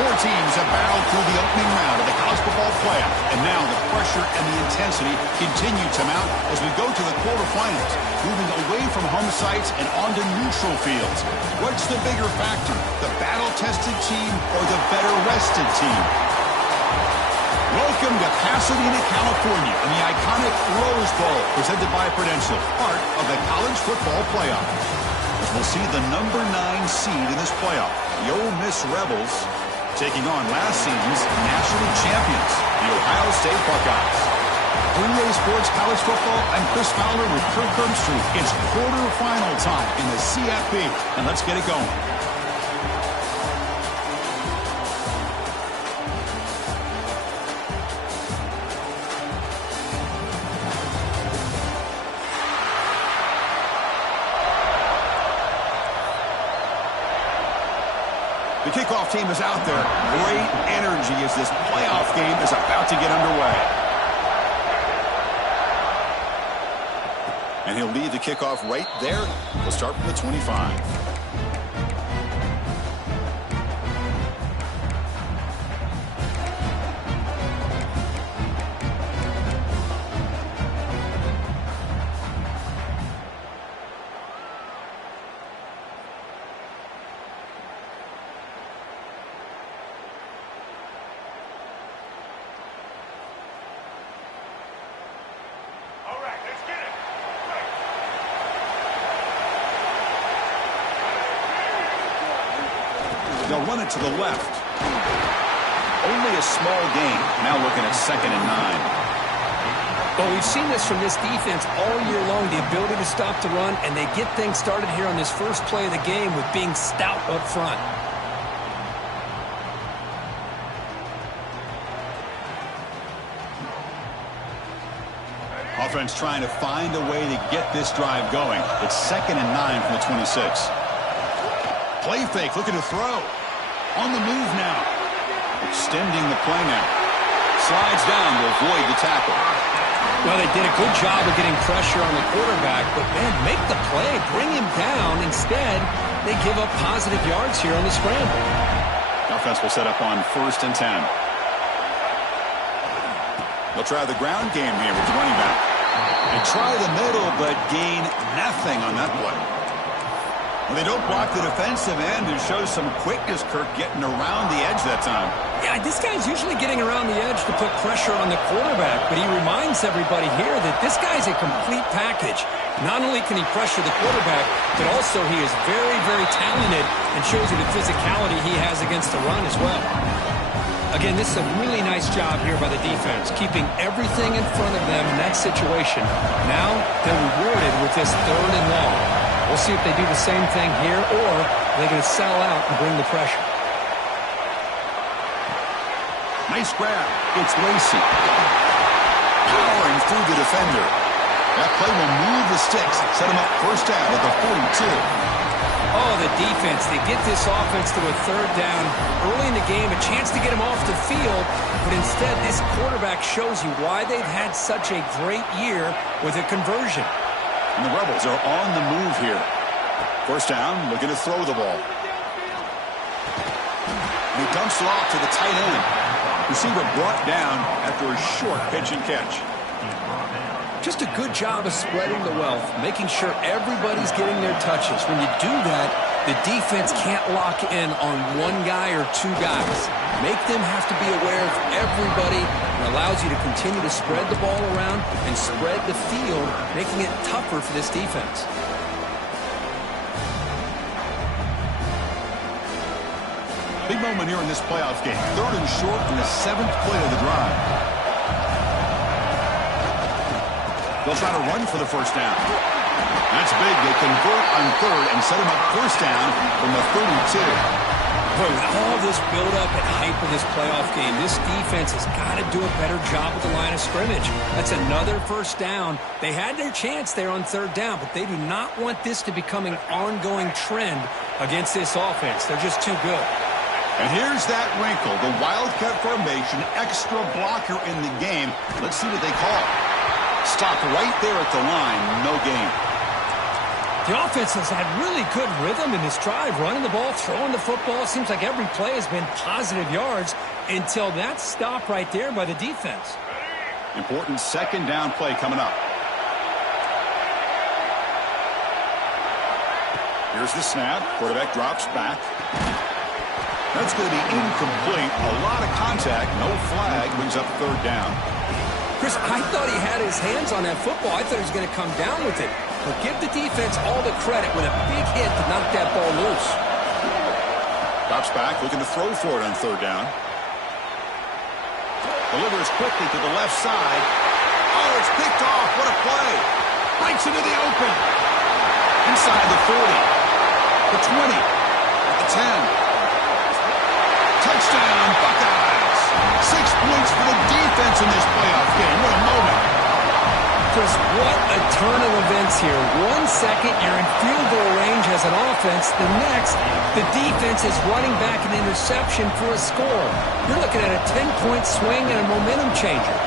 Four teams have battled through the opening round of the college football playoff, and now the pressure and the intensity continue to mount as we go to the quarterfinals, moving away from home sites and onto neutral fields. What's the bigger factor, the battle-tested team or the better-rested team? Welcome to Pasadena, California, in the iconic Rose Bowl, presented by Prudential, part of the college football playoff. As we'll see the number 9 seed in this playoff, the Ole Miss Rebels, taking on last season's national champions, the Ohio State Buckeyes. Three-Day Sports College Football, I'm Chris Fowler with Kirk Herbstreit. It's quarterfinal time in the CFP, and let's get it going. The kickoff team is out there. Great energy as this playoff game is about to get underway. And he'll lead the kickoff right there. We'll start from the 25. They'll run it to the left. Only a small gain. Now looking at 2nd and 9. Well, we've seen this from this defense all year long, the ability to stop the run, and they get things started here on this first play of the game with being stout up front. Offense trying to find a way to get this drive going. It's 2nd and 9 from the 26. Play fake, looking to throw. On the move now. Extending the play now. Slides down to avoid the tackle. Well, they did a good job of getting pressure on the quarterback, but, man, make the play. Bring him down. Instead, they give up positive yards here on the scramble. Offense will set up on 1st and 10. They'll try the ground game here with the running back. They try the middle, but gain nothing on that play. They don't block the defensive end and show some quickness, Kirk, getting around the edge that time. Yeah, this guy's usually getting around the edge to put pressure on the quarterback, but he reminds everybody here that this guy's a complete package. Not only can he pressure the quarterback, but also he is very, very talented and shows you the physicality he has against the run as well. Again, this is a really nice job here by the defense, keeping everything in front of them in that situation. Now they're rewarded with this 3rd and long. We'll see if they do the same thing here, or they're going to sell out and bring the pressure. Nice grab. It's Lacey. Powering through the defender. That play will move the sticks, set him up 1st down at the 42. Oh, the defense. They get this offense to a 3rd down early in the game, a chance to get him off the field, but instead this quarterback shows you why they've had such a great year with a conversion. And the Rebels are on the move here. 1st down, looking to throw the ball. And he dumps it off to the tight end. Receiver brought down after a short pitch and catch. Just a good job of spreading the wealth, making sure everybody's getting their touches. When you do that, the defense can't lock in on one guy or 2 guys. Make them have to be aware of everybody, and allows you to continue to spread the ball around and spread the field, making it tougher for this defense. Big moment here in this playoff game. 3rd and short in the 7th play of the drive. They'll try to run for the 1st down. That's big. They convert on 3rd and set him up 1st down from the 32. Boy, with all this build-up and hype of this playoff game, this defense has got to do a better job with the line of scrimmage. That's another 1st down. They had their chance there on 3rd down, but they do not want this to become an ongoing trend against this offense. They're just too good. And here's that wrinkle, the Wildcat formation, extra blocker in the game. Let's see what they call. Stopped right there at the line, no gain. The offense has had really good rhythm in this drive, running the ball, throwing the football. Seems like every play has been positive yards until that stop right there by the defense. Important second down play coming up. Here's the snap. Quarterback drops back. That's going to be incomplete. A lot of contact. No flag. Brings up third down. Chris, I thought he had his hands on that football. I thought he was going to come down with it. But give the defense all the credit with a big hit to knock that ball loose. Drops back, looking to throw for it on third down. Delivers quickly to the left side. Oh, it's picked off. What a play. Breaks into the open. Inside the 40. The 20. At the 10. Touchdown, Buckeyes. 6 points for the defense in this playoff game. What a moment. Chris, what a turn of events here. 1 second, you're in field goal range as an offense. The next, the defense is running back an interception for a score. You're looking at a 10-point swing and a momentum changer.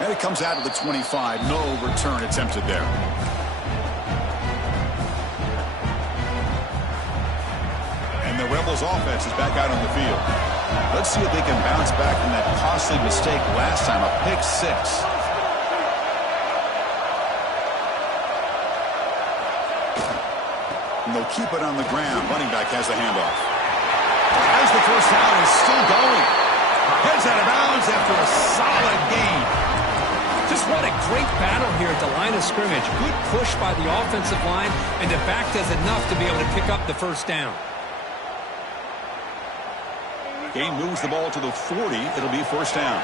And it comes out of the 25. No return attempted there. And the Rebels offense is back out on the field. Let's see if they can bounce back from that costly mistake last time, a pick 6. And they'll keep it on the ground. Running back has the handoff. As the first down is still going. Heads out of bounds after a solid gain. Just what a great battle here at the line of scrimmage. Good push by the offensive line, and the back does enough to be able to pick up the first down. Game moves the ball to the 40. It'll be first down.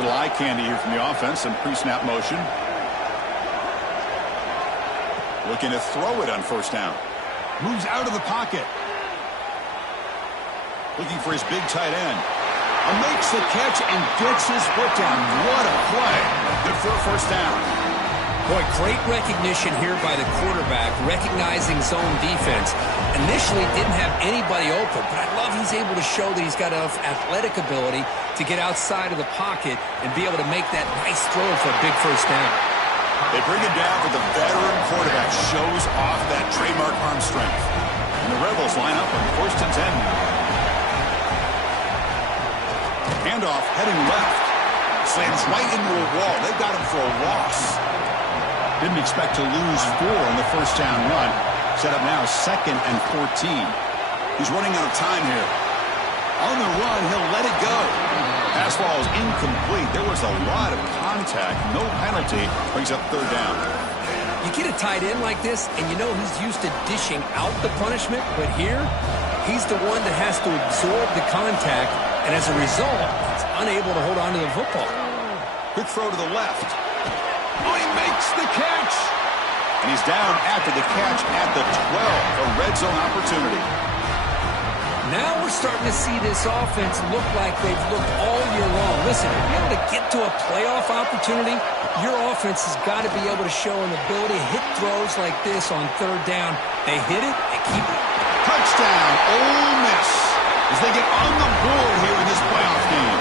Little eye candy here from the offense. Some pre-snap motion. Looking to throw it on first down. Moves out of the pocket. Looking for his big tight end. Makes the catch and gets his foot down. What a play. Good for a first down. Boy, great recognition here by the quarterback, recognizing zone defense. Initially didn't have anybody open, but I love he's able to show that he's got enough athletic ability to get outside of the pocket and be able to make that nice throw for a big first down. They bring it down, but the veteran quarterback shows off that trademark arm strength. And the Rebels line up on first and 10 now. Handoff heading left. Slams right into a wall. They've got him for a loss. Didn't expect to lose 4 on the first down run. Set up now 2nd and 14. He's running out of time here. On the run, he'll let it go. Pass ball is incomplete. There was a lot of contact. No penalty. Brings up third down. You get a tight end like this, and you know he's used to dishing out the punishment, but here, he's the one that has to absorb the contact, and as a result, he's unable to hold on to the football. Quick throw to the left. Oh, he makes the catch. And he's down after the catch at the 12. A red zone opportunity. Now we're starting to see this offense look like they've looked all year long. Listen, to be able to get to a playoff opportunity, your offense has got to be able to show an ability to hit throws like this on third down. They hit it, they keep it. Touchdown, Ole Miss, as they get on the board here in this playoff game.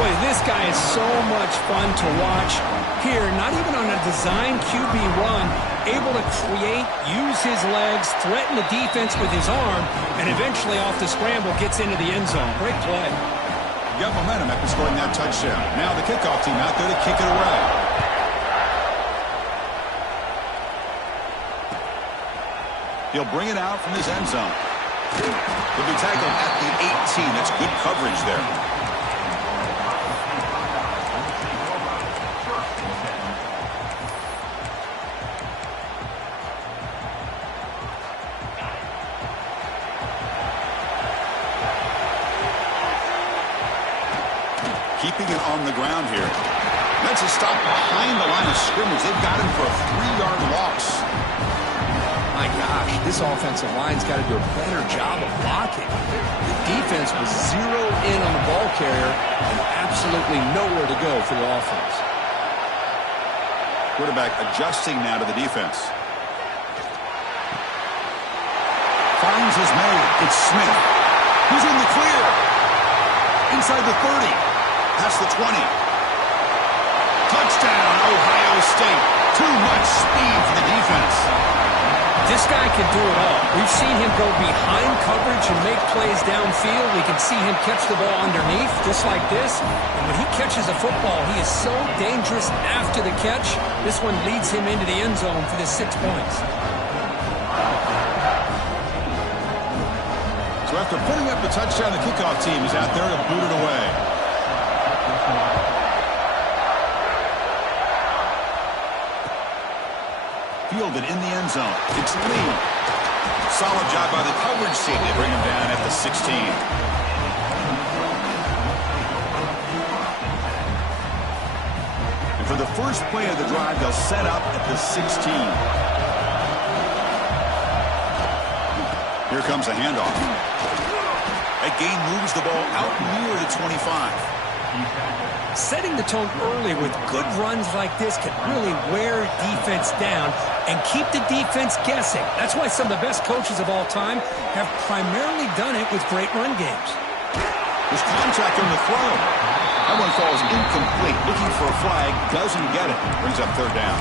Boy, this guy is so much fun to watch. Here, not even on a design QB run, able to create, use his legs, threaten the defense with his arm, and eventually off the scramble gets into the end zone. Great play. Got momentum after scoring that touchdown. Now the kickoff team out there to kick it away. He'll bring it out from his end zone. He'll be tackled at the 18. That's good coverage there. Keeping it on the ground here. That's a stop behind the line of scrimmage. They've got him for a 3-yard loss. My gosh, this offensive line's got to do a better job of blocking. The defense was zeroed in on the ball carrier and absolutely nowhere to go for the offense. Quarterback adjusting now to the defense. Finds his man. It's Smith. He's in the clear. Inside the 30. Past the 20. Touchdown, Ohio State. Too much speed for the defense. This guy can do it all. We've seen him go behind coverage and make plays downfield. We can see him catch the ball underneath, just like this. And when he catches a football, he is so dangerous after the catch. This one leads him into the end zone for the 6 points. So after putting up the touchdown, the kickoff team is out there to boot it away. Fielded in the end zone. It's Lee. Solid job by the coverage team. They bring him down at the 16. And for the first play of the drive, they'll set up at the 16. Here comes a handoff. That gain moves the ball out near the 25. Setting the tone early with good runs like this can really wear defense down and keep the defense guessing. That's why some of the best coaches of all time have primarily done it with great run games. There's contact on the throw. That one falls incomplete. Looking for a flag, doesn't get it. Brings up third down.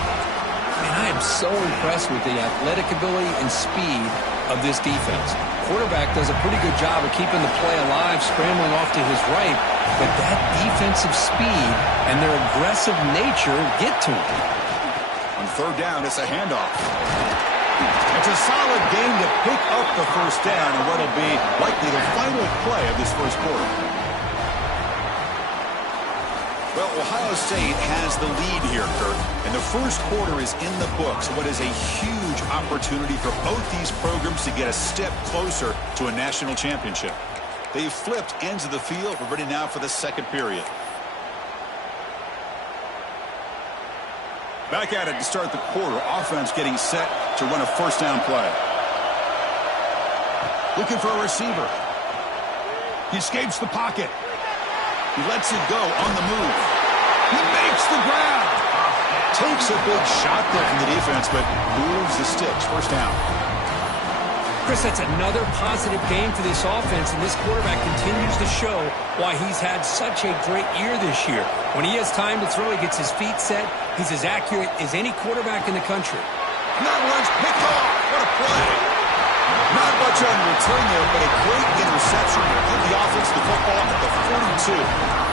And I am so impressed with the athletic ability and speed of this defense. Quarterback does a pretty good job of keeping the play alive, scrambling off to his right, but that defensive speed and their aggressive nature get to him. On third down, it's a handoff. It's a solid game to pick up the first down and what'll be likely the final play of this first quarter. Well, Ohio State has the lead here, Kirk, and the first quarter is in the books. What is a huge opportunity for both these programs to get a step closer to a national championship. They've flipped ends of the field. We're ready now for the second period. Back at it to start the quarter. Offense getting set to run a first down play. Looking for a receiver. He escapes the pocket. He lets it go on the move. He makes the grab. Takes a big shot there from the defense, but moves the sticks. First down. Chris, that's another positive game for this offense, and this quarterback continues to show why he's had such a great year this year. When he has time to throw, he gets his feet set. He's as accurate as any quarterback in the country. And that one's picked off. What a play. Not much on return there, but a great interception to give the offense the football at the 42.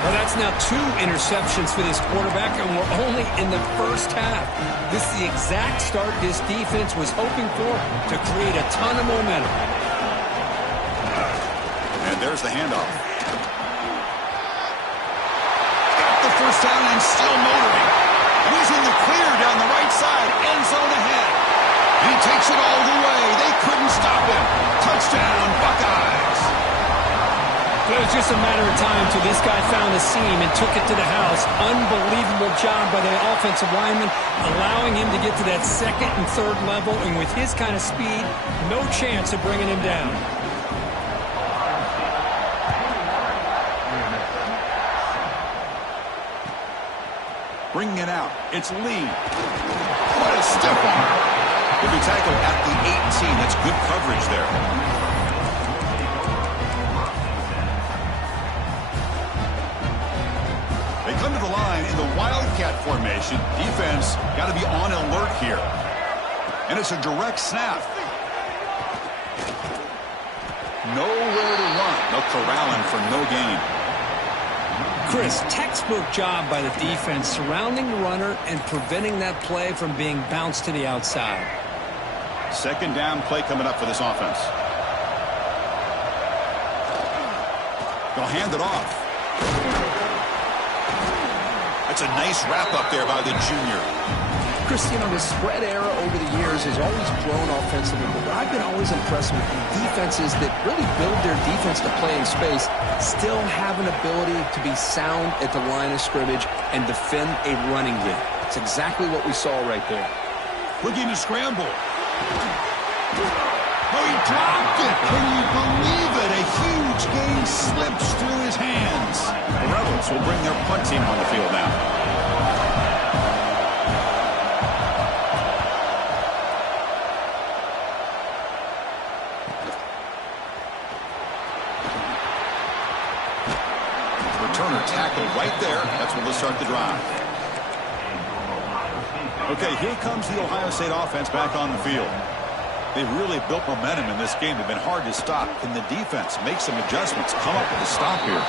Well, that's now 2 interceptions for this quarterback, and we're only in the first half. This is the exact start this defense was hoping for to create a ton of momentum. And there's the handoff. Got the first down and still motoring. He's in the clear down the right side, end zone ahead. He takes it all the way. They couldn't stop him. Touchdown, Buckeyes. It was just a matter of time until this guy found the seam and took it to the house. Unbelievable job by the offensive lineman, allowing him to get to that second and third level, and with his kind of speed, no chance of bringing him down. Bringing it out. It's Lee. What a stiff arm. He'll be tackled at the 18. That's good coverage there. They come to the line in the Wildcat formation. Defense got to be on alert here. And it's a direct snap. Nowhere to run. They'll corral him for no gain. Chris, textbook job by the defense surrounding the runner and preventing that play from being bounced to the outside. Second down play coming up for this offense. They'll hand it off. That's a nice wrap up there by the junior. Chris, you know, the spread era over the years has always grown offensively, but I've been always impressed with defenses that really build their defense to play in space, still have an ability to be sound at the line of scrimmage and defend a running game. It's exactly what we saw right there. Looking to scramble. Oh, he dropped it. Can you believe it? A huge gain slips through his hands. The Rebels will bring their punt team on the field now. responsible to start the drive. Okay, here comes the Ohio State offense back on the field. They've really built momentum in this game. They've been hard to stop. Can the defense make some adjustments, come up with a stop here?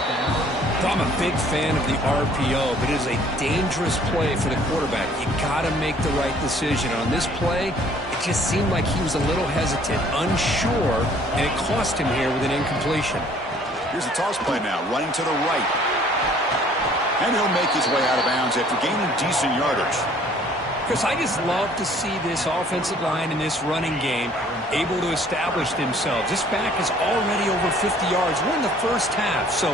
I'm a big fan of the RPO, but it is a dangerous play for the quarterback. You got to make the right decision. On this play, it just seemed like he was a little hesitant, unsure, and it cost him here with an incompletion. Here's a toss play now, running to the right. And he'll make his way out of bounds after gaining decent yardage. Chris, I just love to see this offensive line in this running game able to establish themselves. This back is already over 50 yards. We're in the first half, so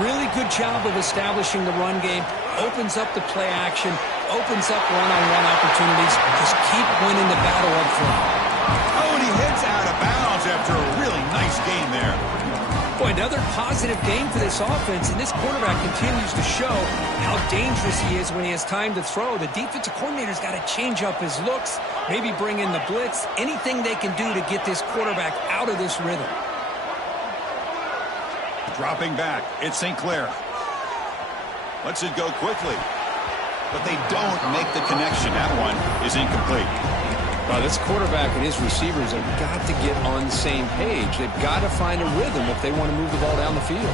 really good job of establishing the run game. Opens up the play action, opens up one-on-one opportunities. Just keep winning the battle up front. Oh, and he heads out of bounds after a really nice game there. Boy, another positive game for this offense, and this quarterback continues to show how dangerous he is when he has time to throw. The defensive coordinator's got to change up his looks, maybe bring in the blitz, anything they can do to get this quarterback out of this rhythm. Dropping back, it's St. Clair. Lets it go quickly, but they don't make the connection. That one is incomplete. Well, this quarterback and his receivers have got to get on the same page. They've got to find a rhythm if they want to move the ball down the field.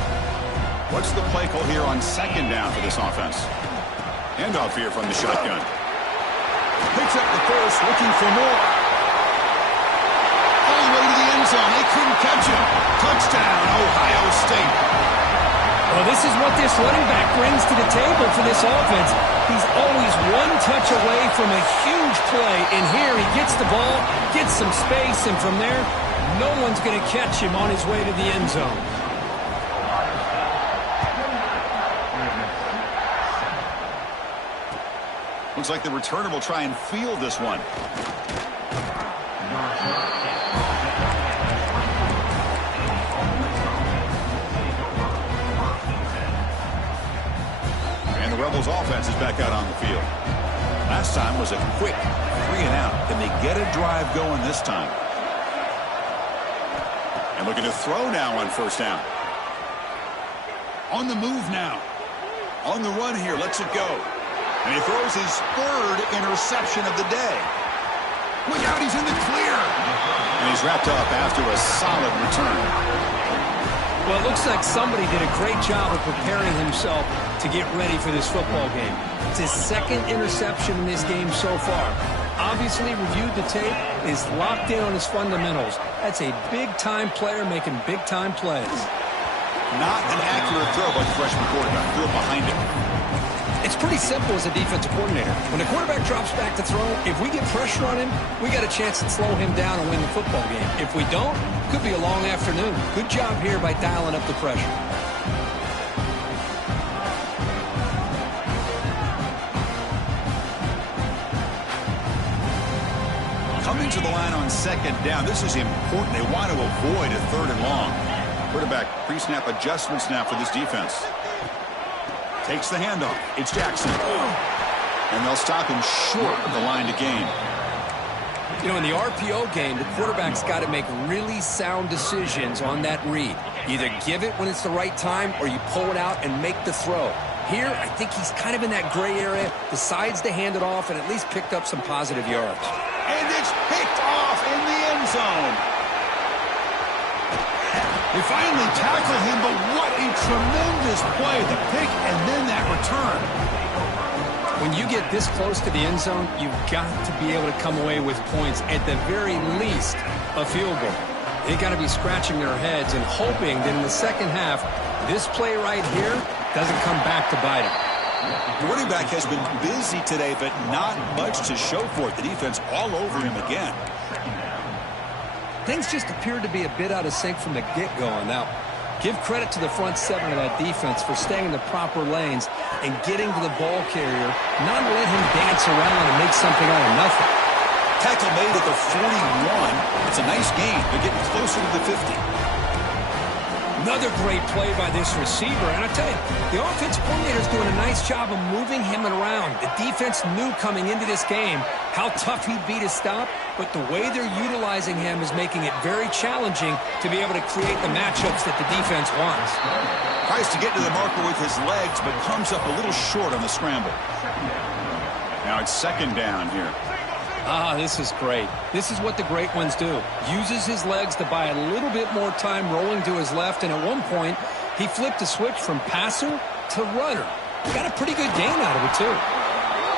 What's the play call here on second down for this offense? Handoff here from the shotgun. Picks up the first, looking for more. All the way to the end zone. They couldn't catch him. Touchdown, Ohio State. Well, this is what this running back brings to the table for this offense. He's always one touch away from a huge play. And here he gets the ball, gets some space, and from there, no one's going to catch him on his way to the end zone. Looks like the returner will try and field this one. The Rebels offense is back out on the field. Last time was a quick 3-and-out. Can they get a drive going this time? And looking to throw now on first down. On the move now. On the run here, lets it go. And he throws his third interception of the day. Look out, he's in the clear. And he's wrapped up after a solid return. Well, it looks like somebody did a great job of preparing himself to get ready for this football game. It's his second interception in this game so far. Obviously reviewed the tape, is locked in on his fundamentals. That's a big-time player making big-time plays. Not an accurate throw by the freshman quarterback. Threw it behind him. It's pretty simple as a defensive coordinator. When the quarterback drops back to throw, if we get pressure on him, we got a chance to slow him down and win the football game. If we don't, could be a long afternoon. Good job here by dialing up the pressure. Coming to the line on second down. This is important. They want to avoid a third and long. Quarterback pre-snap adjustments now for this defense. Takes the handoff. It's Jackson. And they'll stop him short of the line to gain. You know, in the RPO game, the quarterback's got to make really sound decisions on that read. Either give it when it's the right time or you pull it out and make the throw. Here, I think he's kind of in that gray area, decides to hand it off and at least picked up some positive yards. And it's picked off in the end zone. They finally tackle him, but what a tremendous play. The pick and then that return. When you get this close to the end zone, you've got to be able to come away with points, at the very least, a field goal. They've got to be scratching their heads and hoping that in the second half, this play right here doesn't come back to bite them. The running back has been busy today, but not much to show for it. The defense all over him again. Things just appeared to be a bit out of sync from the get-go. Now, give credit to the front seven of that defense for staying in the proper lanes and getting to the ball carrier, not let him dance around and make something out of nothing. Tackle made at the 41. It's a nice gain. They're getting closer to the 50. Another great play by this receiver. And I tell you, the offensive coordinator is doing a nice job of moving him around. The defense knew coming into this game how tough he'd be to stop, but the way they're utilizing him is making it very challenging to be able to create the matchups that the defense wants. Tries to get to the marker with his legs, but comes up a little short on the scramble. Now it's second down here. This is great. This is what the great ones do. Uses his legs to buy a little bit more time rolling to his left, and at one point, he flipped a switch from passer to runner. Got a pretty good gain out of it, too.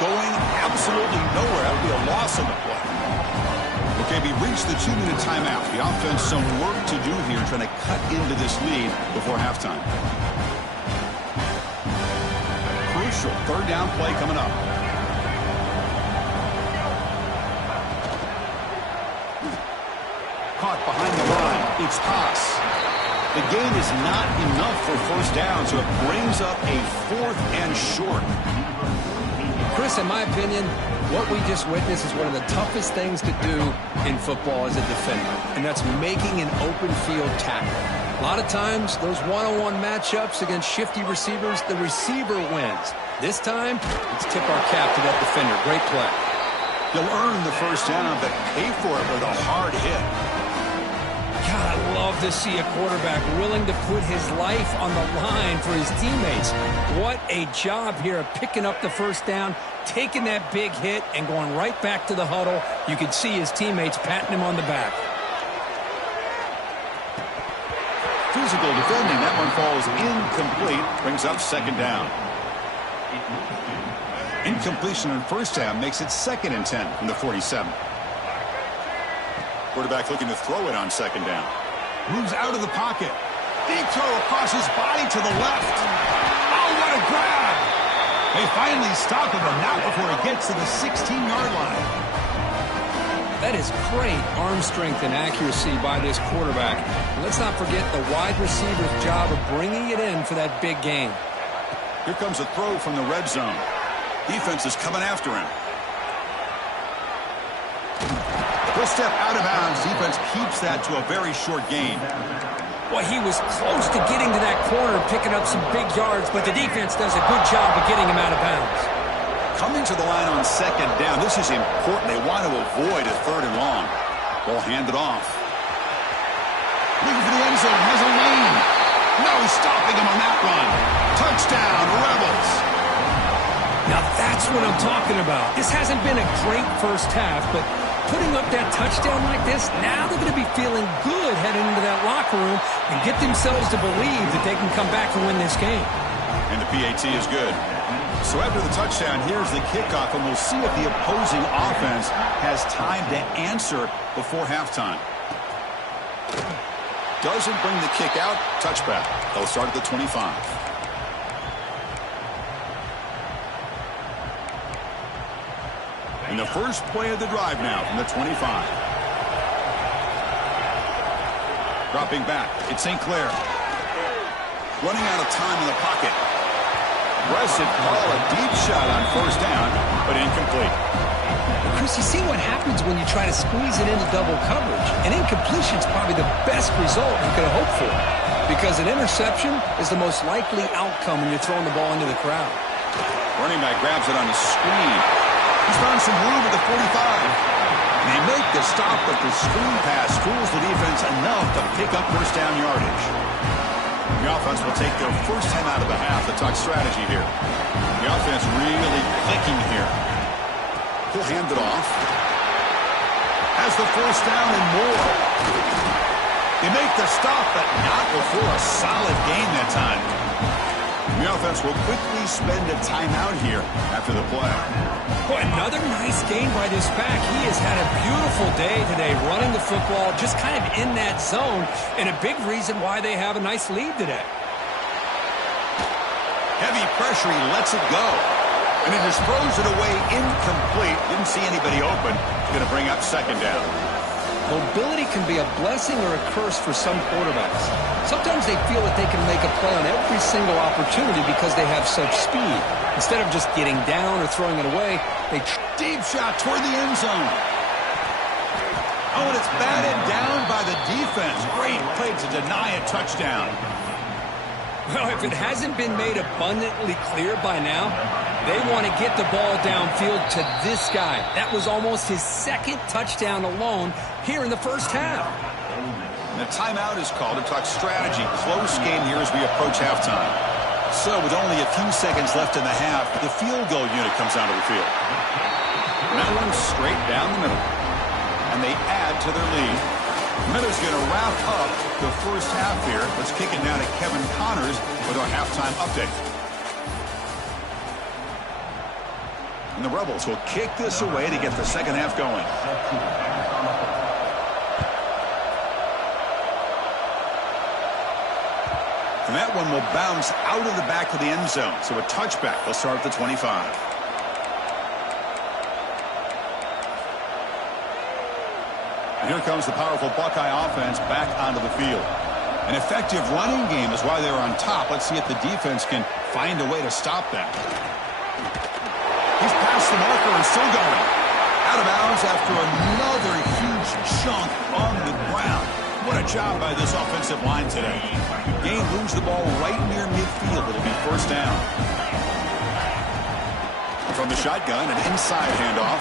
Going absolutely nowhere. That would be a loss on the play. Okay, we reached the 2-minute timeout. The offense some work to do here, trying to cut into this lead before halftime. Crucial third down play coming up. Caught behind the line. It's Haas. The gain is not enough for first down, so it brings up a 4th and short. Chris, in my opinion, what we just witnessed is one of the toughest things to do in football as a defender, and that's making an open field tackle. A lot of times, those one-on-one matchups against shifty receivers, the receiver wins. This time, let's tip our cap to that defender. Great play. He'll earn the first down, but pay for it with a hard hit. God, I love to see a quarterback willing to put his life on the line for his teammates. What a job here of picking up the first down, taking that big hit, and going right back to the huddle. You could see his teammates patting him on the back. Physical defending. That one falls incomplete. Brings up second down. Incompletion on first down makes it 2nd and 10 from the 47. Quarterback looking to throw it on second down. Moves out of the pocket. Deep throw across his body to the left. Oh, what a grab! They finally stop him, but not before he gets to the 16-yard line. That is great arm strength and accuracy by this quarterback. And let's not forget the wide receiver's job of bringing it in for that big gain. Here comes a throw from the red zone. Defense is coming after him. First step out of bounds. Defense keeps that to a very short gain. Well, he was close to getting to that corner, picking up some big yards, but the defense does a good job of getting him out of bounds. Coming to the line on second down. This is important. They want to avoid a 3rd and long. Ball handed off. Looking for the end zone. Has a lane. No stopping him on that run. Touchdown, Rebels. Now that's what I'm talking about. This hasn't been a great first half, but putting up that touchdown like this, now they're going to be feeling good heading into that locker room and get themselves to believe that they can come back and win this game. And the PAT is good. So after the touchdown, here's the kickoff, and we'll see if the opposing offense has time to answer before halftime. Doesn't bring the kick out. Touchback. They'll start at the 25. In the first play of the drive now from the 25. Dropping back. It's St. Clair. Running out of time in the pocket. Aggressive call, a deep shot on first down, but incomplete. Chris, you see what happens when you try to squeeze it into double coverage. An incompletion is probably the best result you could have hoped for, because an interception is the most likely outcome when you're throwing the ball into the crowd. Running back grabs it on the screen. He's found some room at the 45. And they make the stop, but the screen pass fools the defense enough to pick up first down yardage. The offense will take their first time out of the half to talk strategy here. The offense really clicking here. He'll hand it off. Has the first down and more. They make the stop, but not before a solid gain that time. The offense will quickly spend a timeout here after the play. Boy, another nice game by this back. He has had a beautiful day today running the football, just kind of in that zone, and a big reason why they have a nice lead today. Heavy pressure, he lets it go. And he just throws it away incomplete. Didn't see anybody open. Going to bring up second down. Mobility can be a blessing or a curse for some quarterbacks. Sometimes they feel that they can make a play on every single opportunity because they have such speed. Instead of just getting down or throwing it away, they deep shot toward the end zone. Oh, and it's batted down by the defense. Great play to deny a touchdown. Well, if it hasn't been made abundantly clear by now, they want to get the ball downfield to this guy. That was almost his second touchdown alone here in the first half. And a timeout is called to talk strategy. Close game here as we approach halftime. So with only a few seconds left in the half, the field goal unit comes onto the field. And that one straight down the middle. And they add to their lead. Miller's going to wrap up the first half here. Let's kick it now to Kevin Connors with our halftime update. And the Rebels will kick this away to get the second half going. And that one will bounce out of the back of the end zone. So a touchback will start at the 25. And here comes the powerful Buckeye offense back onto the field. An effective running game is why they're on top. Let's see if the defense can find a way to stop that. He's past the marker and still going. Out of bounds after another huge chunk on the ground. What a job by this offensive line today. Gain moves the ball right near midfield. It'll be first down. From the shotgun, an inside handoff.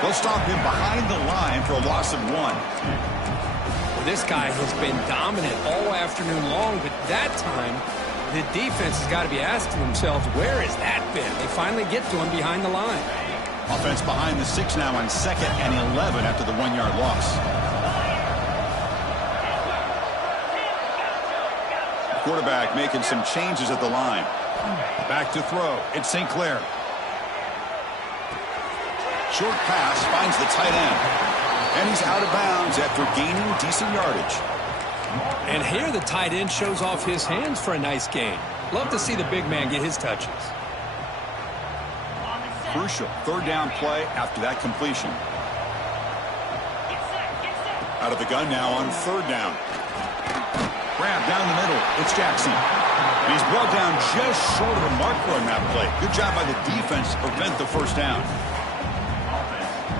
They'll stop him behind the line for a loss of 1. Well, this guy has been dominant all afternoon long, but that time, the defense has got to be asking themselves, where has that been? They finally get to him behind the line. Offense behind the 6 now on 2nd and 11 after the 1-yard loss. The quarterback making some changes at the line. Back to throw. It's St. Clair. Short pass finds the tight end. And he's out of bounds after gaining decent yardage. And here the tight end shows off his hands for a nice gain. Love to see the big man get his touches. Crucial third down play after that completion. Out of the gun now on 3rd down. Grab down the middle. It's Jackson. And he's brought down just short of the marker on that play. Good job by the defense to prevent the first down.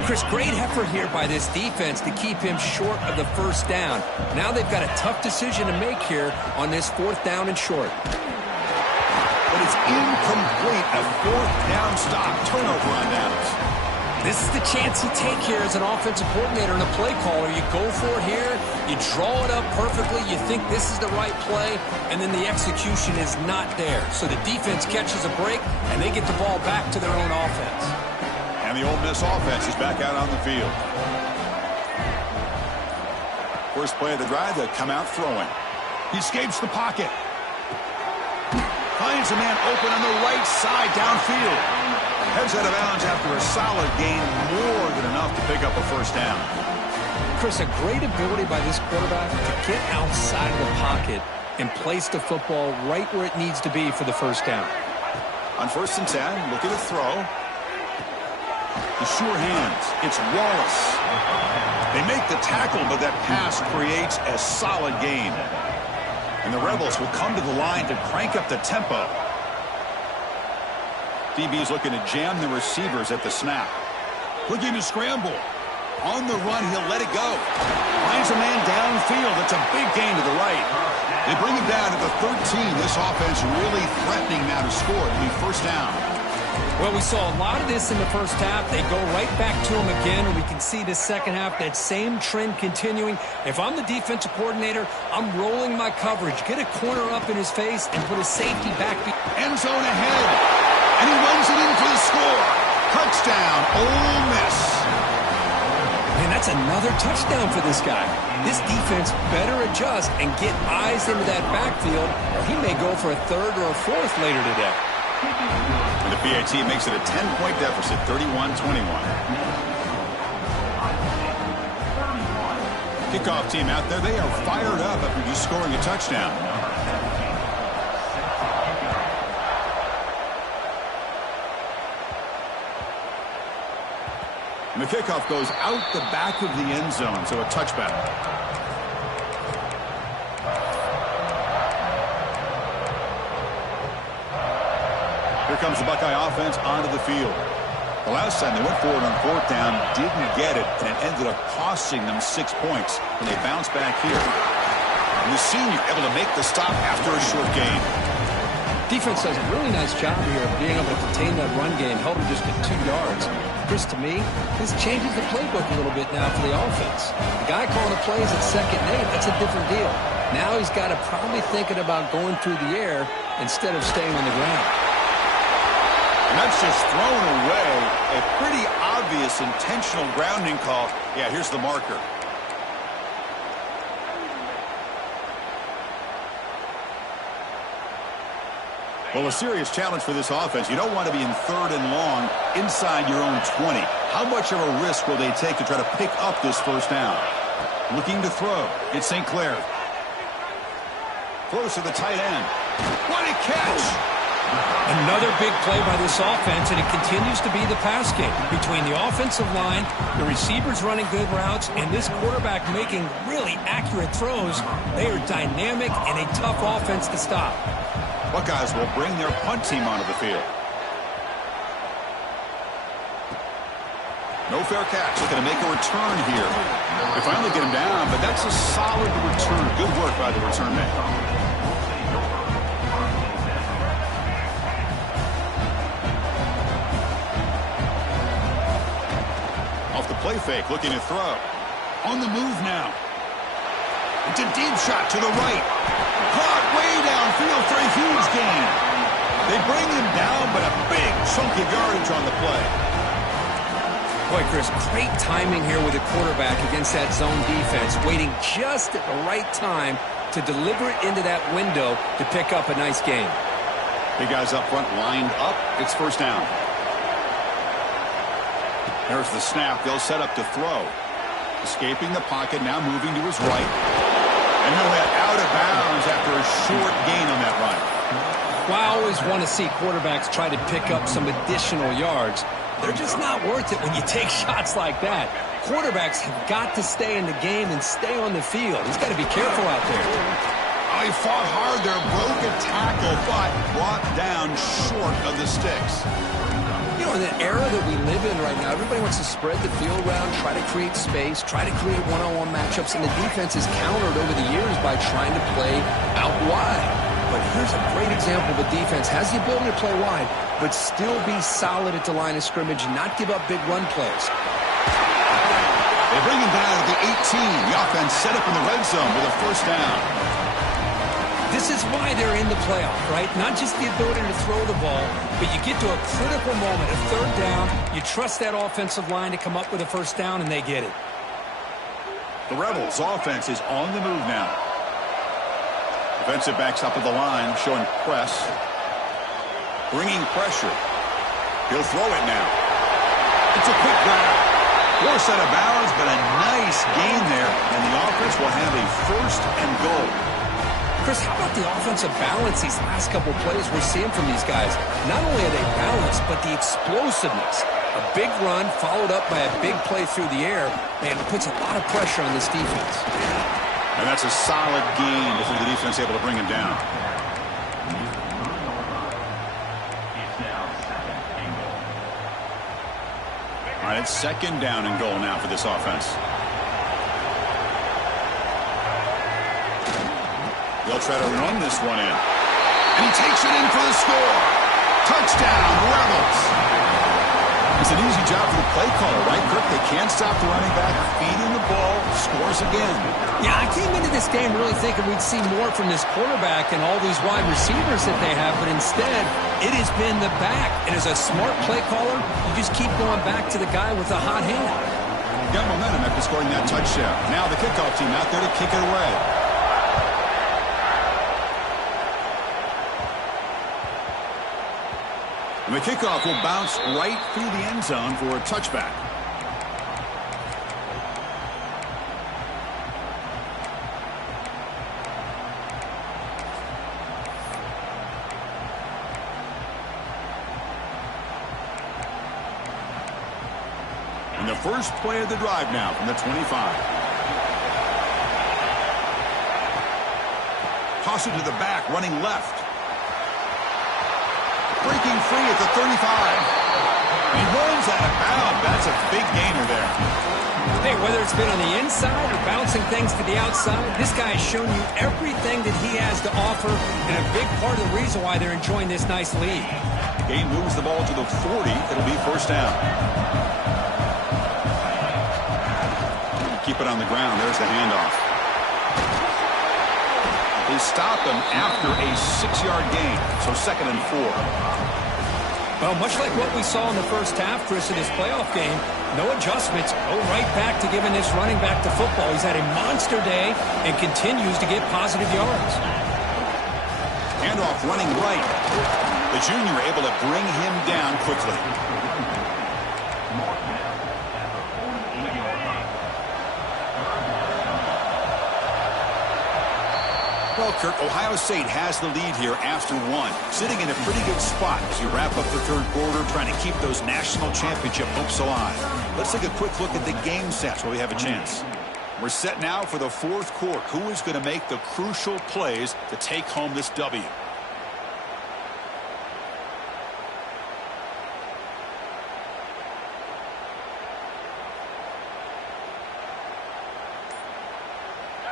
Chris, great effort here by this defense to keep him short of the first down. Now they've got a tough decision to make here on this 4th down and short. But it's incomplete. A 4th down stop. Turnover on downs. This is the chance you take here as an offensive coordinator and a play caller. You go for it here. You draw it up perfectly. You think this is the right play, and then the execution is not there. So the defense catches a break, and they get the ball back to their own offense. And the Ole Miss offense is back out on the field. First play of the drive, they come out throwing. He escapes the pocket. Finds a man open on the right side downfield. Heads out of bounds after a solid gain, more than enough to pick up a first down. Chris, a great ability by this quarterback to get outside of the pocket and place the football right where it needs to be for the first down. On 1st and 10, look at the throw. The sure hands. It's Wallace. They make the tackle, but that pass creates a solid gain. And the Rebels will come to the line to crank up the tempo. DB's looking to jam the receivers at the snap. Looking to scramble. On the run, he'll let it go. Finds a man downfield. It's a big gain to the right. They bring him down at the 13. This offense really threatening now to score. It'll be first down. Well, we saw a lot of this in the first half. They go right back to him again, and we can see this second half, that same trend continuing. If I'm the defensive coordinator, I'm rolling my coverage. Get a corner up in his face and put a safety back. End zone ahead. And he runs it in for the score. Touchdown, Ole Miss. Man, that's another touchdown for this guy. This defense better adjust and get eyes into that backfield, or he may go for a 3rd or a 4th later today. And the PAT makes it a 10-point deficit, 31-21. Kickoff team out there, they are fired up after just scoring a touchdown. And the kickoff goes out the back of the end zone, so a touchback. Here comes the Buckeye offense onto the field. The last time they went forward on 4th down, didn't get it, and it ended up costing them 6 points when they bounced back here. And the senior able to make the stop after a short gain. Defense does a really nice job here of being able to contain that run game, help him just get 2 yards. Chris, to me, this changes the playbook a little bit now for the offense. The guy calling the plays at 2nd and 8, that's a different deal. Now he's got to probably thinking about going through the air instead of staying on the ground. And that's just thrown away. A pretty obvious intentional grounding call. Yeah, here's the marker. Well, a serious challenge for this offense. You don't want to be in 3rd and long inside your own 20. How much of a risk will they take to try to pick up this 1st down? Looking to throw. It's St. Clair. Throws to the tight end. What a catch! Another big play by this offense, and it continues to be the pass game between the offensive line, the receivers running good routes, and this quarterback making really accurate throws. They are dynamic and a tough offense to stop. Buckeyes will bring their punt team onto the field. No fair catch. Looking to make a return here. They finally get him down, but that's a solid return. Good work by the return man. Off the play fake, looking to throw. On the move now. It's a deep shot to the right. Caught way downfield for a huge gain. They bring him down, but a big chunk of yardage on the play. Boy, Chris, great timing here with the quarterback against that zone defense, waiting just at the right time to deliver it into that window to pick up a nice gain. Big guys up front lined up. It's 1st down. There's the snap. They'll set up to throw. Escaping the pocket, now moving to his right. And he'll head out of bounds after a short gain on that run. Well, I always want to see quarterbacks try to pick up some additional yards. They're just not worth it when you take shots like that. Quarterbacks have got to stay in the game and stay on the field. He's got to be careful out there. Oh, he fought hard there, broke a tackle, but brought down short of the sticks. You know, in the era that we live in right now, everybody wants to spread the field around, try to create space, try to create one-on-one matchups, and the defense is countered over the years by trying to play out wide. But here's a great example of a defense has the ability to play wide, but still be solid at the line of scrimmage and not give up big run plays. They bring him down at the 18. The offense set up in the red zone with a 1st down. This is why they're in the playoff, right? Not just the ability to throw the ball, but you get to a critical moment, a 3rd down. You trust that offensive line to come up with a 1st down, and they get it. The Rebels' offense is on the move now. Defensive backs up at the line, showing press. Bringing pressure. He'll throw it now. It's a quick grab. Force out of bounds, but a nice gain there, and the offense will have a 1st and goal. Chris, how about the offensive balance these last couple plays we're seeing from these guys? Not only are they balanced, but the explosiveness. A big run followed up by a big play through the air. Man, it puts a lot of pressure on this defense. And that's a solid gain before the defense able to bring him down. All right, it's 2nd down and goal now for this offense. They'll try to run this one in. And he takes it in for the score. Touchdown, Rebels. It's an easy job for the play caller, right, Kirk? They can't stop the running back, feeding the ball, scores again. Yeah, I came into this game really thinking we'd see more from this quarterback and all these wide receivers that they have, but instead, it has been the back. And as a smart play caller, you just keep going back to the guy with the hot hand. Got momentum after scoring that touchdown. Now the kickoff team out there to kick it away. And the kickoff will bounce right through the end zone for a touchback. And the first play of the drive now from the 25. Toss it to the back, running left. Breaking free at the 35. He runs out of bounds. That's a big gainer there. Hey, whether it's been on the inside or bouncing things to the outside, this guy has shown you everything that he has to offer, and a big part of the reason why they're enjoying this nice lead. Gain moves the ball to the 40. It'll be first down. Keep it on the ground. There's the handoff. They stop him after a 6-yard gain. So 2nd and 4. Well, much like what we saw in the first half, Chris, in this playoff game, no adjustments. Go right back to giving this running back to football. He's had a monster day and continues to get positive yards. Handoff running right. The junior able to bring him down quickly. Well, Kirk, Ohio State has the lead here after 1. Sitting in a pretty good spot as you wrap up the third quarter, trying to keep those national championship hopes alive. Let's take a quick look at the game stats while we have a chance. We're set now for the fourth quarter. Who is going to make the crucial plays to take home this W?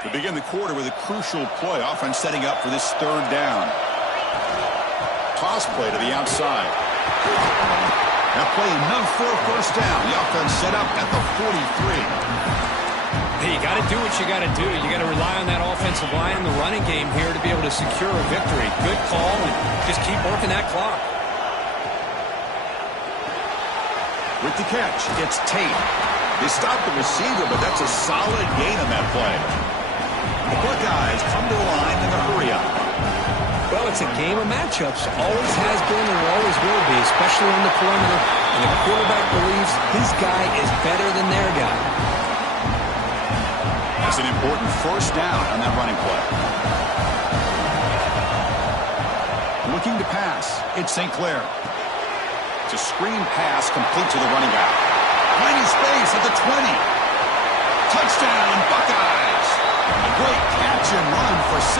To begin the quarter with a crucial play, offense setting up for this third down. Toss play to the outside. That play enough for a first down. The offense set up at the 43. Hey, you got to do what you got to do. You got to rely on that offensive line and the running game here to be able to secure a victory. Good call, and just keep working that clock. With the catch, it's Tate. They stop the receiver, but that's a solid gain on that play. The Buckeyes come to the line in a hurry-up. Well, it's a game of matchups. Always has been and always will be, especially on the perimeter. And the quarterback believes his guy is better than their guy. That's an important first down on that running play. Looking to pass. It's St. Clair. It's a screen pass complete to the running back. Finding space at the 20. Touchdown, Buckeyes. A great catch and run for 6.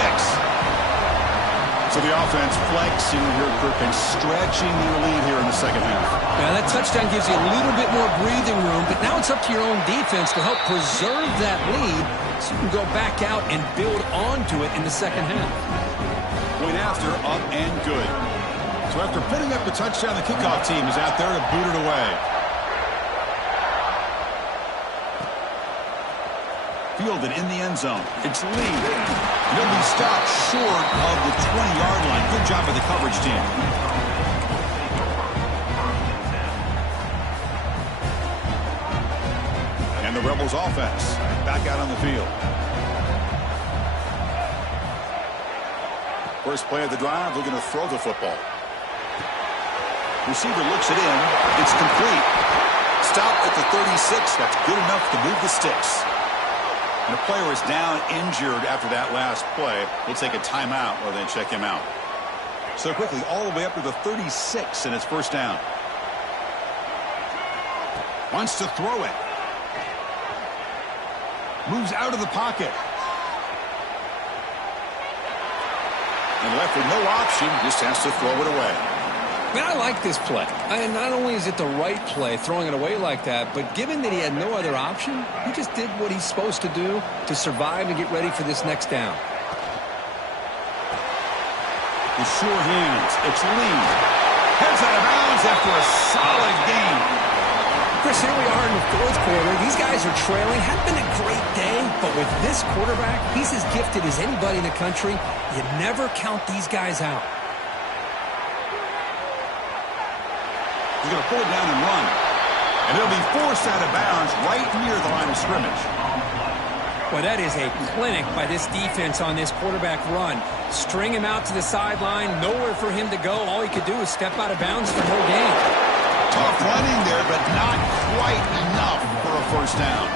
So the offense flexing here, Kirk, and stretching their lead here in the second half. Now that touchdown gives you a little bit more breathing room, but now it's up to your own defense to help preserve that lead so you can go back out and build onto it in the second half. Point after, up and good. So after putting up the touchdown, the kickoff team is out there to boot it away. Fielded in the end zone. It's Lee. He'll be stopped short of the 20-yard line. Good job by the coverage team. And the Rebels offense back out on the field. First play of the drive, looking to throw the football. Receiver looks it in. It's complete. Stop at the 36. That's good enough to move the sticks. And the player is down injured after that last play. We'll take a timeout while they check him out. So quickly, all the way up to the 36, and it's first down. Wants to throw it. Moves out of the pocket. And left with no option, just has to throw it away. Man, I like this play. Not only is it the right play, throwing it away like that, but given that he had no other option, he just did what he's supposed to do to survive and get ready for this next down. With sure hands, it's Lee. Heads out of bounds after a solid game. Chris, here we are in the fourth quarter. These guys are trailing. Hadn't been a great day, but with this quarterback, he's as gifted as anybody in the country. You never count these guys out. He's going to pull it down and run. And he'll be forced out of bounds right near the line of scrimmage. Well, that is a clinic by this defense on this quarterback run. String him out to the sideline, nowhere for him to go. All he could do is step out of bounds for no gain. Tough running there, but not quite enough for a first down.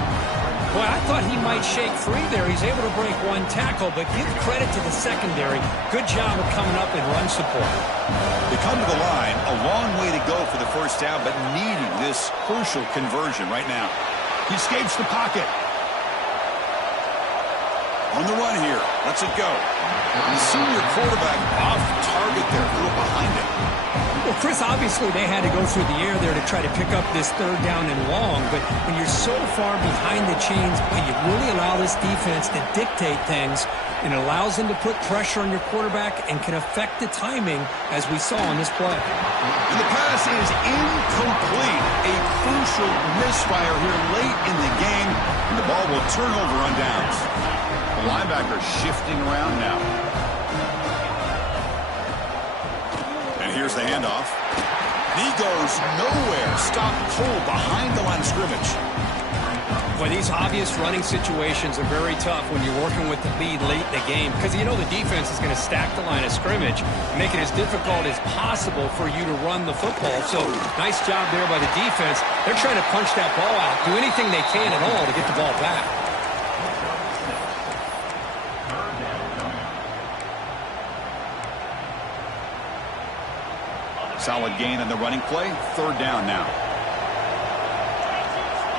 Boy, I thought he might shake free there. He's able to break one tackle, but give credit to the secondary. Good job of coming up in run support. They come to the line, a long way to go for the first down, but needing this crucial conversion right now. He escapes the pocket. On the run here. Let's it go. And the senior quarterback off target there. A little behind him. Well, Chris, obviously they had to go through the air there to try to pick up this third down and long, but when you're so far behind the chains, you really allow this defense to dictate things, and it allows them to put pressure on your quarterback and can affect the timing, as we saw on this play. And the pass is incomplete. A crucial misfire here late in the game, and the ball will turn over on downs. The linebacker shifting around now. And here's the handoff. He goes nowhere. Stop pull behind the line of scrimmage. Well, these obvious running situations are very tough when you're working with the lead late in the game, because you know the defense is going to stack the line of scrimmage, make it as difficult as possible for you to run the football. So nice job there by the defense. They're trying to punch that ball out, do anything they can at all to get the ball back. Solid gain on the running play. Third down now.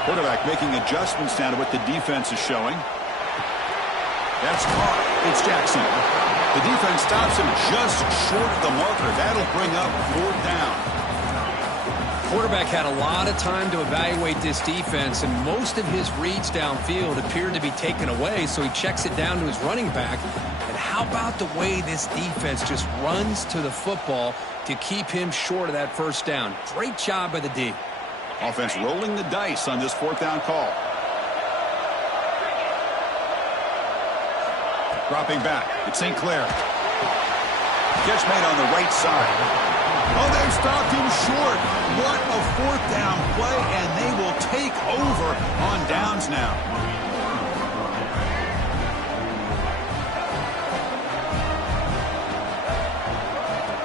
Quarterback making adjustments down to what the defense is showing. That's Carr. It's Jackson. The defense stops him just short of the marker. That'll bring up fourth down. Quarterback had a lot of time to evaluate this defense, and most of his reads downfield appeared to be taken away, so he checks it down to his running back. And how about the way this defense just runs to the football to keep him short of that first down? Great job by the D. Offense rolling the dice on this fourth down call. Dropping back. It's St. Clair. Catch made on the right side. Oh, they've stopped him short. What a fourth down play, and they will take over on downs now.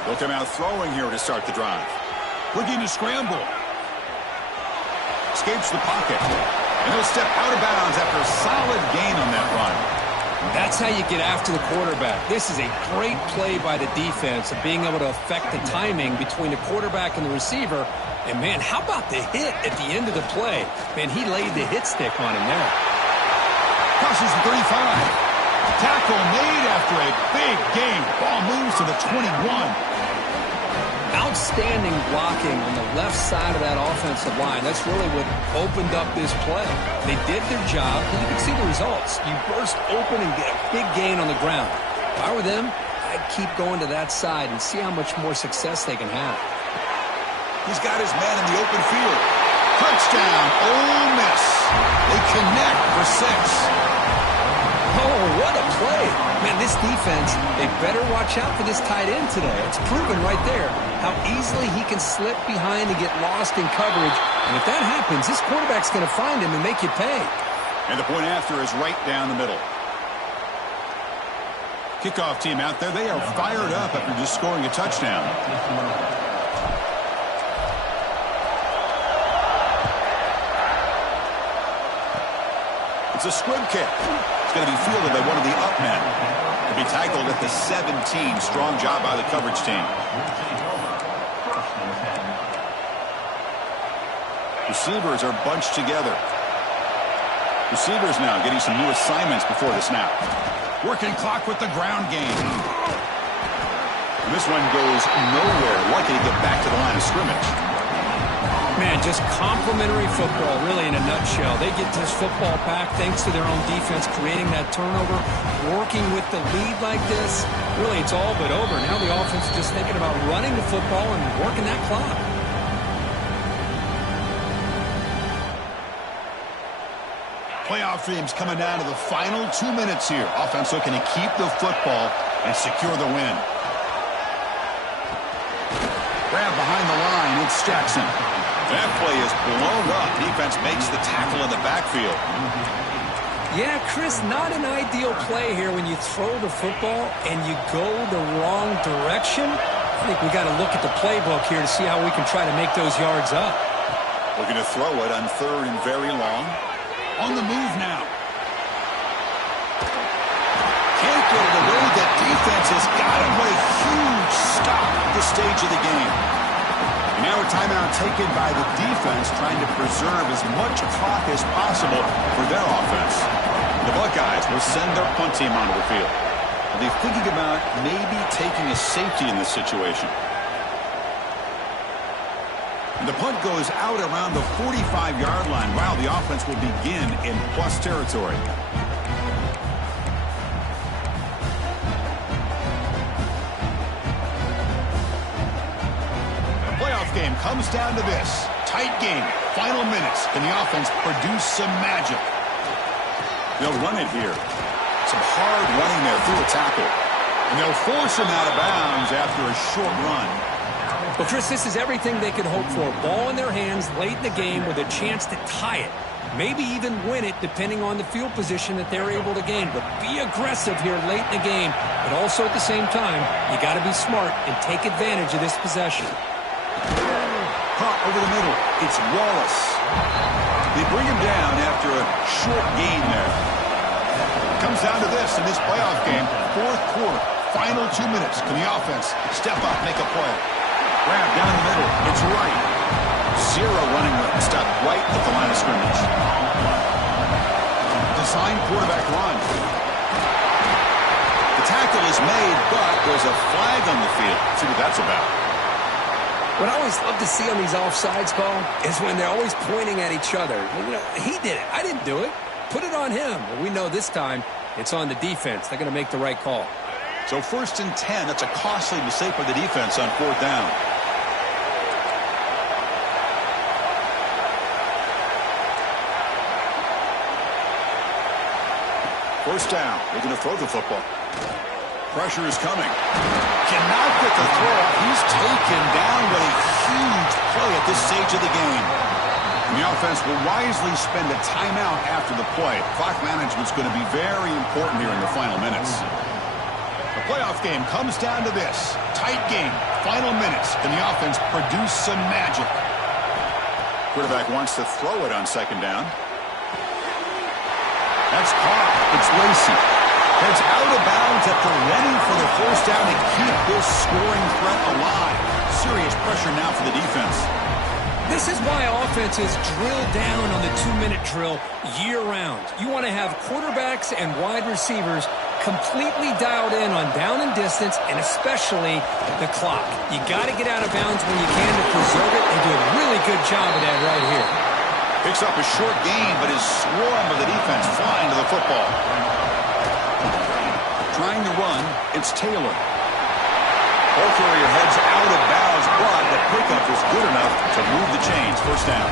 They'll come out throwing here to start the drive. Looking to scramble. Escapes the pocket. And he'll step out of bounds after a solid gain on that run. That's how you get after the quarterback. This is a great play by the defense of being able to affect the timing between the quarterback and the receiver. And, man, how about the hit at the end of the play? Man, he laid the hit stick on him there. Crosses the 35. Tackle made after a big gain. Ball moves to the 21. Outstanding blocking on the left side of that offensive line. That's really what opened up this play. They did their job, and you can see the results. You burst open and get a big gain on the ground. If I were them, I'd keep going to that side and see how much more success they can have. He's got his man in the open field. Touchdown, Ole Miss. They connect for 6. Oh, what a play. Man, this defense, they better watch out for this tight end today. It's proven right there how easily he can slip behind and get lost in coverage. And if that happens, this quarterback's going to find him and make you pay. And the point after is right down the middle. Kickoff team out there, they are fired up after just scoring a touchdown. It's a squib kick. It's going to be fielded by one of the up men. To be tackled at the 17. Strong job by the coverage team. Receivers are bunched together. Receivers now getting some new assignments before the snap. Working clock with the ground game. And this one goes nowhere. Lucky to get back to the line of scrimmage. Man, just complimentary football, really, in a nutshell. They get this football back thanks to their own defense, creating that turnover, working with the lead like this. Really, it's all but over. Now the offense is just thinking about running the football and working that clock. Playoff dreams coming down to the final 2 minutes here. Offense looking to keep the football and secure the win. Grab behind the line. It's Jackson. That play is blown up. Defense makes the tackle in the backfield. Yeah, Chris, not an ideal play here when you throw the football and you go the wrong direction. I think we got to look at the playbook here to see how we can try to make those yards up. Looking to throw it on third and very long. On the move now. Can't get it away. The defense has got to put a huge stop at this stage of the game. Now a timeout taken by the defense, trying to preserve as much clock as possible for their offense. The Buckeyes will send their punt team onto the field. Are they thinking about maybe taking a safety in this situation? The punt goes out around the 45-yard line. Wow, the offense will begin in plus territory. The playoff game comes down to this. Tight game. Final minutes. Can the offense produce some magic? They'll run it here. Some hard running there through a tackle. And they'll force him out of bounds after a short run. Well, Chris, this is everything they could hope for. Ball in their hands late in the game with a chance to tie it. Maybe even win it depending on the field position that they're able to gain. But be aggressive here late in the game. But also at the same time, you got to be smart and take advantage of this possession. Caught over the middle. It's Wallace. They bring him down after a short gain there. Comes down to this in this playoff game. Fourth quarter. Final 2 minutes. Can the offense step up, make a play? Grab down the middle. It's right. Zero running room. Stop right at the line of scrimmage. Design quarterback run. The tackle is made, but there's a flag on the field. Let's see what that's about. What I always love to see on these offsides call is when they're always pointing at each other. Well, you know, he did it. I didn't do it. Put it on him. Well, we know this time it's on the defense. They're going to make the right call. So 1st and 10. That's a costly mistake for the defense on 4th down. First down. They're going to throw the football. Pressure is coming. Cannot get the throw off. He's taken down with a huge play at this stage of the game. And the offense will wisely spend a timeout after the play. Clock management's going to be very important here in the final minutes. The playoff game comes down to this. Tight game. Final minutes. Can the offense produce some magic? Quarterback wants to throw it on 2nd down. That's caught. It's Lacy. Heads out of bounds after running for the 1st down to keep this scoring threat alive. Serious pressure now for the defense. This is why offenses drill down on the 2-minute drill year-round. You want to have quarterbacks and wide receivers completely dialed in on down and distance, and especially the clock. You got to get out of bounds when you can to preserve it. They do a really good job of that right here. Picks up a short gain, but is swarmed by the defense flying to the football. Trying to run, it's Taylor. Ball carrier heads out of bounds, but the pickup is good enough to move the chains. 1st down.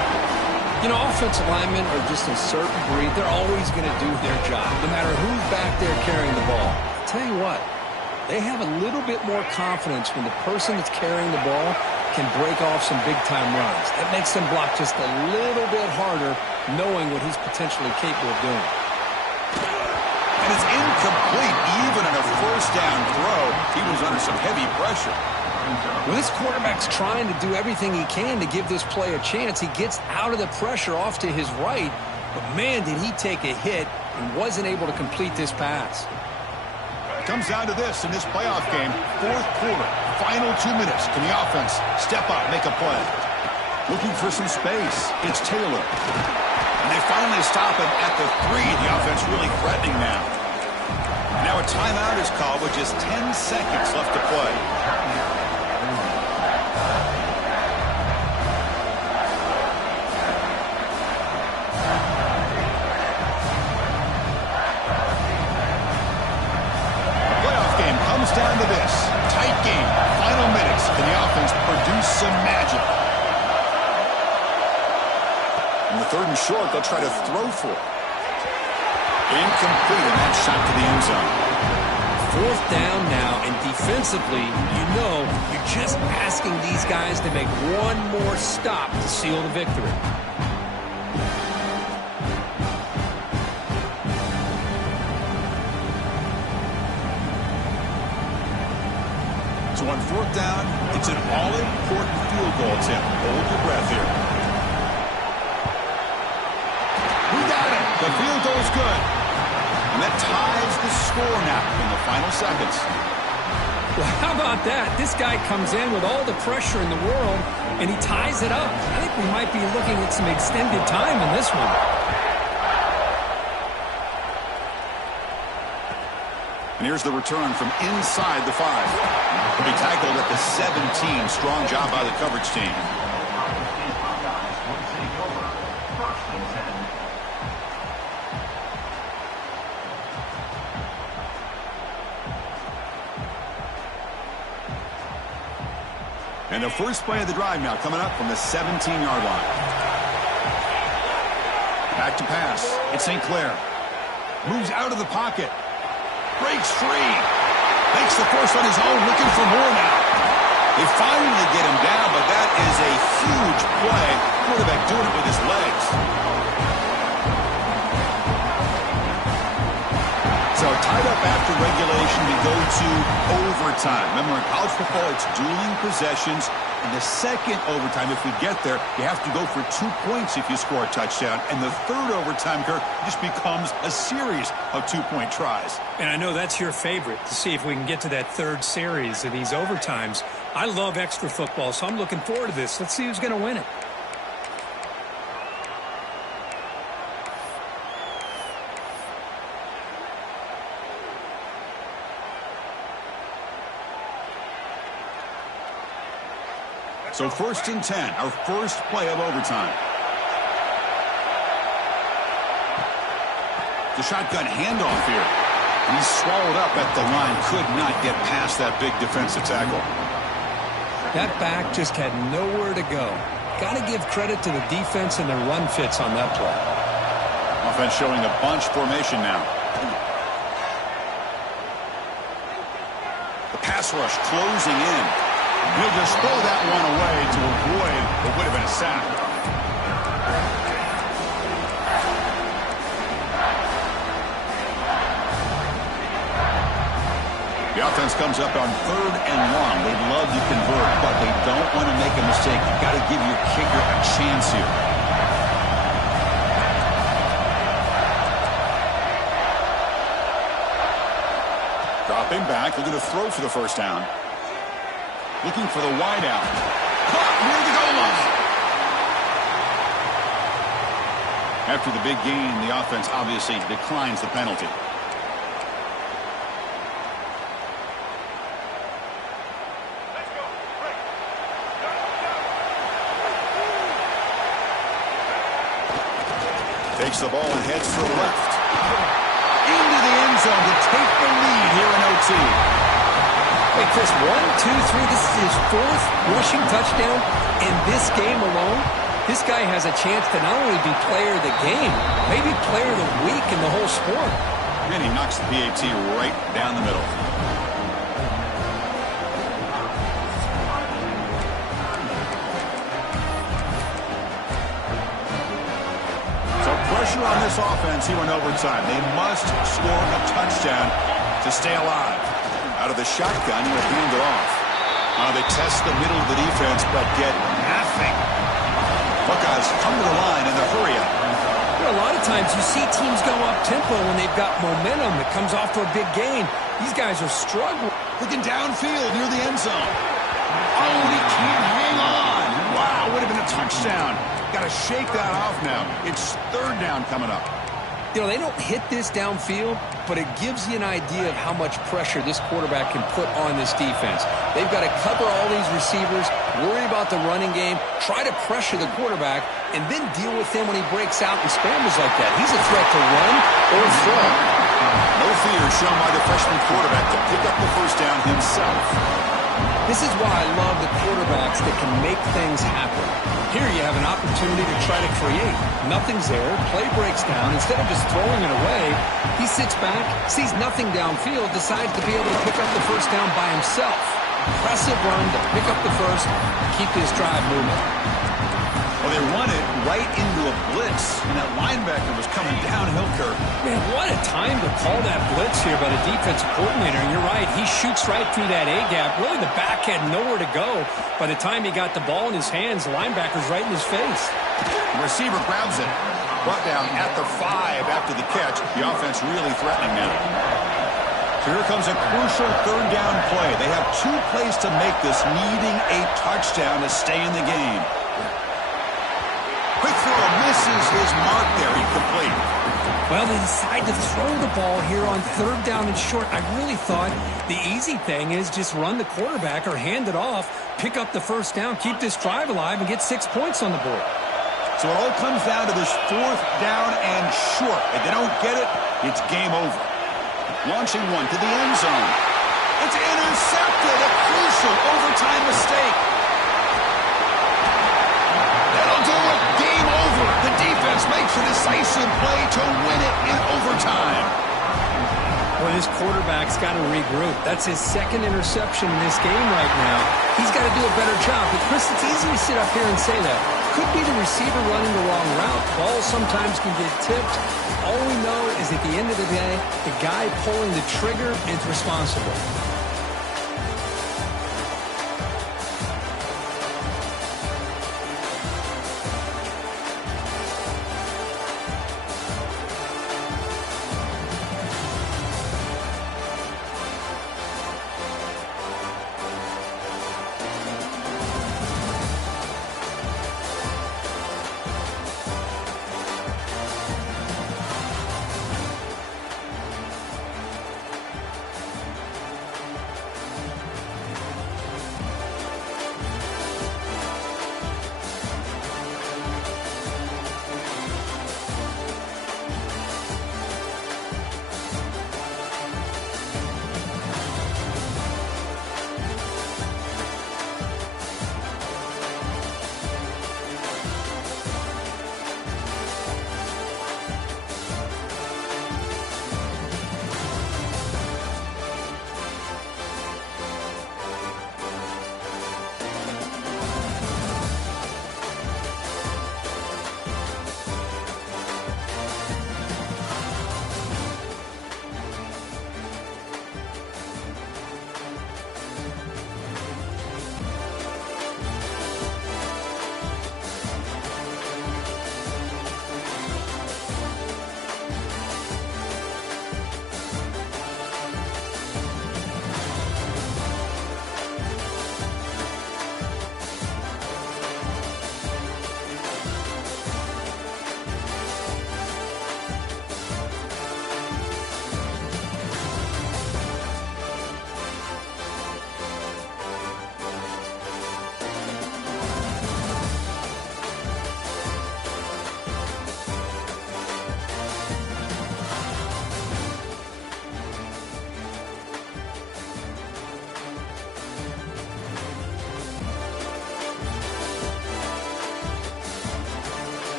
You know, offensive linemen are just a certain breed. They're always going to do their job, no matter who's back there carrying the ball. I'll tell you what, they have a little bit more confidence when the person that's carrying the ball can break off some big-time runs. That makes them block just a little bit harder, knowing what he's potentially capable of doing. And it's incomplete. Even on a 1st down throw, he was under some heavy pressure. When this quarterback's trying to do everything he can to give this play a chance, he gets out of the pressure off to his right, but man, did he take a hit and wasn't able to complete this pass. Comes down to this in this playoff game. 4th quarter, final 2 minutes. Can the offense step up, make a play? Looking for some space. It's Taylor. And they finally stop him at the 3. The offense really threatening now. Now a timeout is called with just 10 seconds left to play. Down to this. Tight game. Final minutes. Can the offense produce some magic? In the 3rd and short, they'll try to throw for it. Incomplete, and that shot to the end zone. 4th down now, and defensively, you know, you're just asking these guys to make one more stop to seal the victory. So on 4th down, it's an all-important field goal attempt. Hold your breath here. We got it. The field goal is good. And that ties the score now in the final seconds. Well, how about that? This guy comes in with all the pressure in the world, and he ties it up. I think we might be looking at some extended time in this one. And here's the return from inside the 5. He'll be tackled at the 17. Strong job by the coverage team. And the first play of the drive now coming up from the 17-yard line. Back to pass. It's St. Clair. Moves out of the pocket. Breaks free. Makes the force on his own. Looking for more now. They finally get him down, but that is a huge play. Quarterback doing it with his legs. So tied up after regulation, we go to overtime. Remember, in college football, it's dueling possessions. In the second overtime, if we get there, you have to go for 2 points if you score a touchdown. And the third overtime, Kirk, just becomes a series of 2-point tries. And I know that's your favorite, to see if we can get to that third series of these overtimes. I love extra football, so I'm looking forward to this. Let's see who's going to win it. So 1st and 10, our first play of overtime. The shotgun handoff here. And he's swallowed up at the line. Could not get past that big defensive tackle. That back just had nowhere to go. Got to give credit to the defense and their run fits on that play. Offense showing a bunch formation now. The pass rush closing in. He'll just throw that one away to avoid what would have been a sack. The offense comes up on 3rd and 1. They'd love to convert, but they don't want to make a mistake. You've got to give your kicker a chance here. Dropping back, looking to throw for the first down. Looking for the wide out. Caught near the goal line. After the big gain, the offense obviously declines the penalty. Takes the ball and heads to the left. Into the end zone to take the lead here in OT. Hey, Chris, 1, 2, 3, this is his 4th rushing touchdown in this game alone. This guy has a chance to not only be player of the game, maybe player of the week in the whole sport. And he knocks the PAT right down the middle. So pressure on this offense here in overtime. They must score a touchdown to stay alive. Out of the shotgun, he'll hand it off. They test the middle of the defense, but get nothing. Buckeyes come to the line in the hurry up. You know, a lot of times you see teams go up-tempo when they've got momentum that comes off for a big gain. These guys are struggling. Looking downfield near the end zone. Oh, he can't hang on. Wow, would have been a touchdown. Got to shake that off now. It's 3rd down coming up. You know, they don't hit this downfield, but it gives you an idea of how much pressure this quarterback can put on this defense. They've got to cover all these receivers, worry about the running game, try to pressure the quarterback, and then deal with him when he breaks out and scrambles like that. He's a threat to run or throw. No fear shown by the freshman quarterback to pick up the first down himself. This is why I love the quarterbacks that can make things happen. Here you have an opportunity to try to create. Nothing's there. Play breaks down. Instead of just throwing it away, he sits back, sees nothing downfield, decides to be able to pick up the first down by himself. Impressive run to pick up the first, keep this drive moving. Well, they run it right into a blitz, and that linebacker was coming downhill, Kirk. Man, what a time to call that blitz here by the defensive coordinator. And you're right, he shoots right through that A-gap. Really, the back had nowhere to go. By the time he got the ball in his hands, the linebacker's right in his face. The receiver grabs it. Brought down at the 5 after the catch. The offense really threatening now. So here comes a crucial 3rd down play. They have 2 plays to make this, needing a touchdown to stay in the game. Quick throw misses his mark there. Incomplete. Well, they decide to throw the ball here on 3rd down and short. I really thought the easy thing is just run the quarterback or hand it off, pick up the 1st down, keep this drive alive, and get 6 points on the board. So it all comes down to this 4th down and short. If they don't get it, it's game over. Launching one to the end zone. It's intercepted. A crucial overtime mistake. That'll do it. Game over. The defense makes a decisive play to win it in overtime. Well, this quarterback's got to regroup. That's his 2nd interception in this game right now. He's got to do a better job. But, Chris, it's easy to sit up here and say that. Could be the receiver running the wrong route. Ball sometimes can get tipped. All we know is at the end of the day, the guy pulling the trigger is responsible.